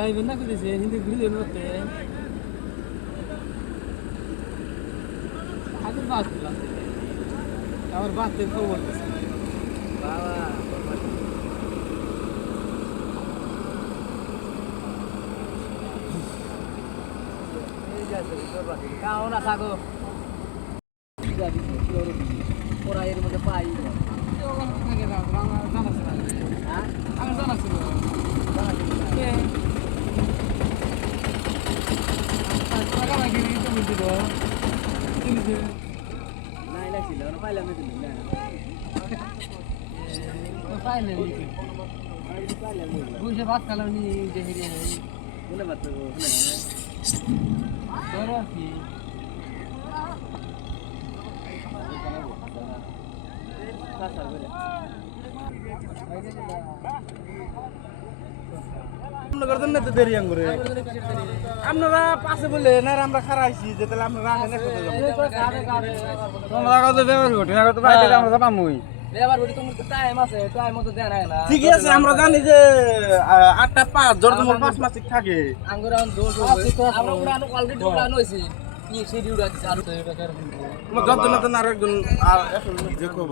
যাইবেন না কইতেছে হিন্দি ঘুরে মতে আগে বাস দিলাম আমার বাসে খবর বলতেছে বাবা এই যাচ্ছে কাও না থাকো ওরা এর মধ্যে পাই আমার জানা ছিল বুঝে ভাত খালাম নি যে হেরে বলে ভাত তোর কি আপনারা পাশে বললে না আমরা খারাইছি যে তাহলে আপনারা ঠিক আছে আমরা জানি যে 8টা 5 জর্জমল 5 মাসিক থাকে যত না আর একজন আর এখন দেখো